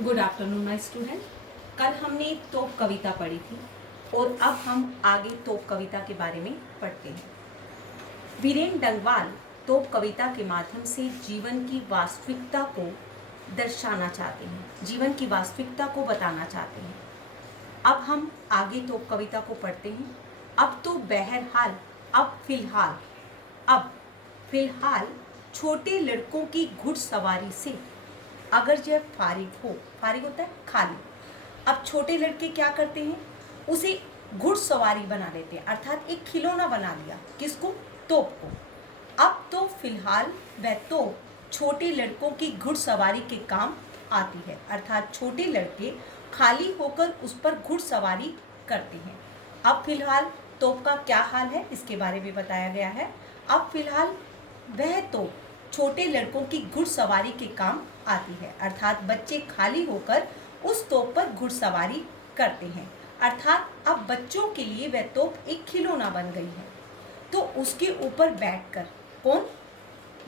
Good afternoon my student. कल हमने तोप कविता पढ़ी थी और अब हम आगे तोप कविता के बारे में पढ़ते हैं। वीरेन डंगवाल तोप कविता के माध्यम से जीवन की वास्तविकता को दर्शाना चाहते हैं, जीवन की वास्तविकता को बताना चाहते हैं। अब हम आगे तोप कविता को पढ़ते हैं। अब तो बहरहाल, अब फिलहाल छोटे लड़कों की घुड़सवारी से अगर यह फारिग होता है खाली। अब छोटे लड़के क्या करते हैं, उसे घुड़सवारी बना लेते हैं, अर्थात एक खिलौना बना लिया। किसको? तोप को। अब तो फिलहाल वह तोप छोटे लड़कों की घुड़सवारी के काम आती है, अर्थात छोटे लड़के खाली होकर उस पर घुड़सवारी करते हैं। अब फिलहाल तोप का क्या हाल है, इसके बारे में बताया गया है। अब फिलहाल वह तोप छोटे लड़कों की घुड़सवारी के काम आती है, अर्थात बच्चे खाली होकर उस तोप पर घुड़सवारी करते हैं, अर्थात अब बच्चों के लिए वह तोप एक खिलौना बन गई है। तो उसके ऊपर बैठकर कौन?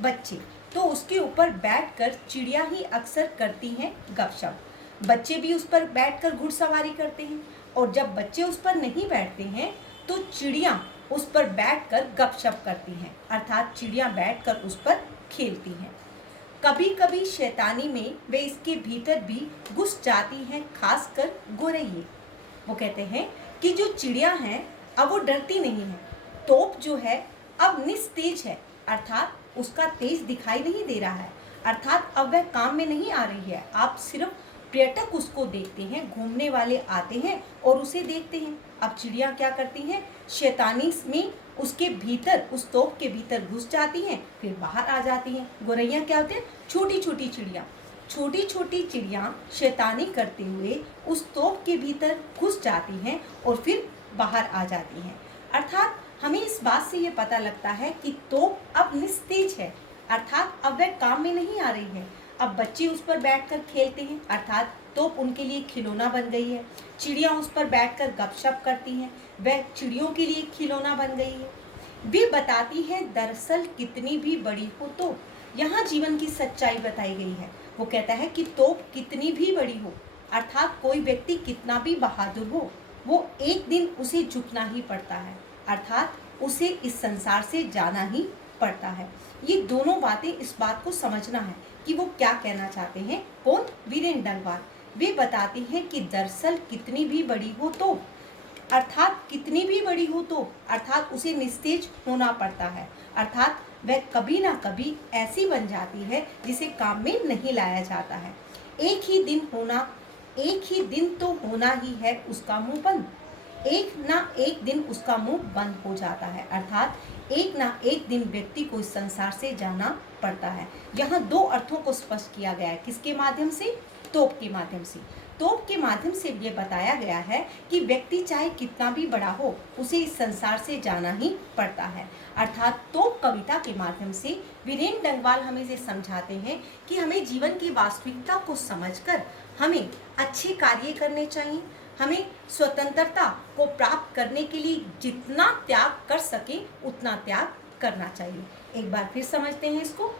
बच्चे। तो उसके ऊपर बैठकर चिड़िया ही अक्सर करती हैं गपशप। बच्चे भी उस पर बैठकर घुड़सवारी करते हैं, और जब बच्चे उस पर नहीं बैठते हैं तो चिड़िया उस पर बैठकर गपशप करती हैं, अर्थात चिड़िया बैठकर उस पर खेलती हैं। कभी कभी शैतानी में वे इसके भीतर भी घुस जाती हैं, खासकर गोरैये। वो कहते हैं कि जो चिड़िया हैं अब वो डरती नहीं है। तोप जो है अब निस्तेज है, अर्थात उसका तेज दिखाई नहीं दे रहा है, अर्थात अब वह काम में नहीं आ रही है। आप सिर्फ पर्यटक उसको देखते हैं, घूमने वाले आते हैं और उसे देखते हैं। अब चिड़िया क्या करती हैं? शैतानी में उसके भीतर, उस तोप के भीतर घुस जाती हैं, फिर बाहर आ जाती हैं। गोरैया क्या होते हैं? छोटी छोटी चिड़िया। छोटी छोटी चिड़िया शैतानी करते हुए उस तोप के भीतर घुस जाती हैं और फिर बाहर आ जाती हैं। अर्थात हमें इस बात से ये पता लगता है कि तोप अब निस्तेज है, अर्थात अब वह काम में नहीं आ रही है। अब बच्चे उस पर बैठकर खेलते हैं, अर्थात तोप उनके लिए खिलौना बन गई है। चिड़िया उस पर बैठकर गपशप करती हैं, वह चिड़ियों के लिए खिलौना बन गई है। वे बताती है दरअसल कितनी भी बड़ी हो तो, यहाँ जीवन की सच्चाई बताई गई है। वो कहता है कि तोप कितनी भी बड़ी हो, अर्थात कोई व्यक्ति कितना भी बहादुर हो, वो एक दिन उसे झुकना ही पड़ता है, अर्थात उसे इस संसार से जाना ही पड़ता है। ये दोनों बातें, इस बात को समझना है कि वो क्या कहना चाहते हैं। कौन? वीरेन डंगवाल। वे बताते हैं कि दरअसल कितनी भी बड़ी हो तो, अर्थात कितनी भी बड़ी हो तो, अर्थात उसे निस्तेज होना पड़ता है, अर्थात वह कभी ना कभी ऐसी बन जाती है जिसे काम में नहीं लाया जाता है। एक ही दिन तो होना ही है उसका मुंह बंद। एक ना एक दिन उसका मुंह बंद हो जाता है, अर्थात एक ना एक दिन व्यक्ति को इस संसार से जाना पड़ता है। यहाँ दो अर्थों को स्पष्ट किया गया है। किसके माध्यम से? तोप के माध्यम से। तोप के माध्यम से ये बताया गया है कि व्यक्ति चाहे कितना भी बड़ा हो, उसे इस संसार से जाना ही पड़ता है, अर्थात तोप कविता के माध्यम से वीरेन डंगवाल हमें ये समझाते हैं कि हमें जीवन की वास्तविकता को समझकर हमें अच्छे कार्य करने चाहिए। हमें स्वतंत्रता को प्राप्त करने के लिए जितना त्याग कर सके उतना त्याग करना चाहिए। एक बार फिर समझते हैं इसको।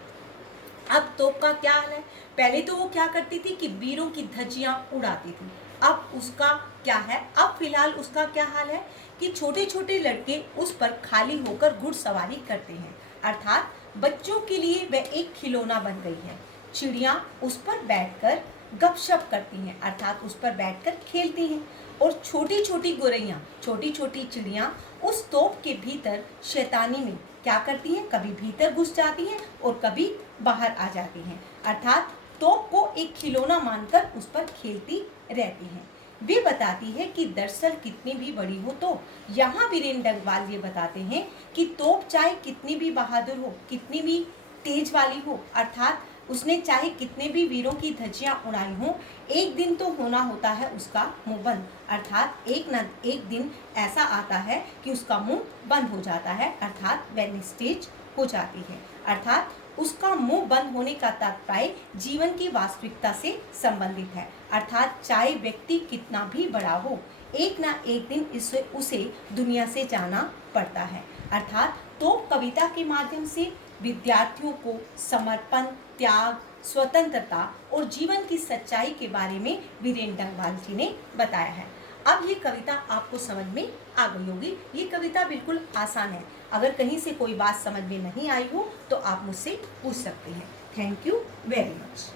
अब तोप का क्या हाल है? पहले तो वो क्या करती थी कि वीरों की धज्जियां उड़ाती थी। अब उसका क्या है? अब फिलहाल उसका क्या हाल है कि छोटे छोटे लड़के उस पर खाली होकर घुड़सवारी करते हैं, अर्थात बच्चों के लिए वह एक खिलौना बन गई है। चिड़िया उस पर बैठकर गपशप करती हैं, अर्थात उस पर बैठकर खेलती हैं, और छोटी छोटी गोरैया, छोटी छोटी चिड़िया उस तोप के भीतर शैतानी में क्या करती हैं? कभी भीतर घुस जाती हैं और कभी बाहर आ जाती हैं, अर्थात तोप को एक खिलौना मानकर उस पर खेलती रहती हैं। वे बताती है कि दरअसल कितनी भी बड़ी हो तो, यहाँ वीरेन डंगवाल ये बताते हैं कि तोप चाहे कितनी भी बहादुर हो, कितनी भी तेज वाली हो, अर्थात उसने चाहे कितने भी वीरों की धज्जियां उड़ाई हों, एक दिन तो होना होता है उसका मुंह बंद, अर्थात एक न एक दिन ऐसा आता है कि उसका मुंह बंद हो जाता है, अर्थात वह निस्तेज हो जाती है। अर्थात उसका मुंह बंद होने का तात्पर्य जीवन की वास्तविकता से संबंधित है, अर्थात चाहे व्यक्ति कितना भी बड़ा हो, एक ना एक दिन उसे दुनिया से जाना पड़ता है। अर्थात तो कविता के माध्यम से विद्यार्थियों को समर्पण, त्याग, स्वतंत्रता और जीवन की सच्चाई के बारे में वीरेन डंगवाल जी ने बताया है। अब ये कविता आपको समझ में आ गई होगी। ये कविता बिल्कुल आसान है। अगर कहीं से कोई बात समझ में नहीं आई हो तो आप मुझसे पूछ सकते हैं। Thank you very much.